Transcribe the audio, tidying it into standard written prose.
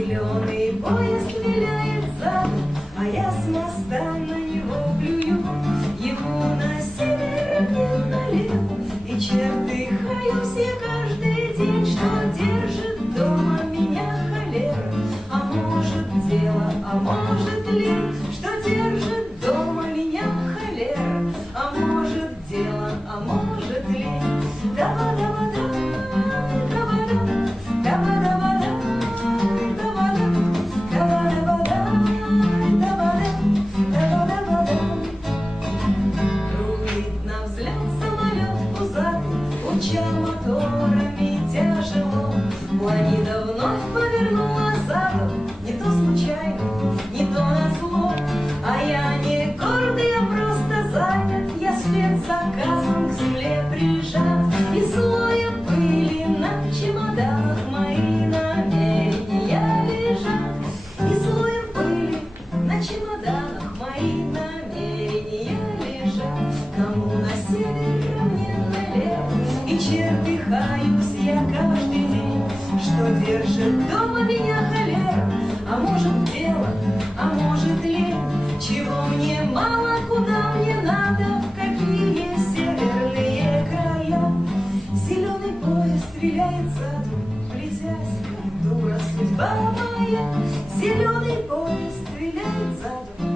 Зеленый поезд виляет задом, а я с моста на него плюю. Ему на север, мне налево, и чертыхаюсь я каждый день, что держит дома меня холера. А может дело, а может лень, что держит дома меня холера. А может дело, а может лень. Да-ба-да-ба-да, да-ба-да, да-ба-да-ба-да, да-ба-да, да-ба-да-ба-да, да-ба-да, да-ба-да-ба-да. Рулит на взлет самолет пузатый, уча моторами тяжело. Планета вновь повернула задом, не то случайно, не то назло. А я не гордый, я просто занят, я спецзаказом к земле прижат. И слоем пыли на чемоданах мои намерения лежат. И слоем пыли на чемоданах мои намерения лежат. Кому на север, а мне налево, и чертыхаюсь я каждый день, что держит дома меня холера. А может дело, а может лень, чего мне мало, куда мне надо, в какие северные края. Зеленый поезд виляет задом, плетясь, как дура судьба моя. Зеленый поезд виляет задом,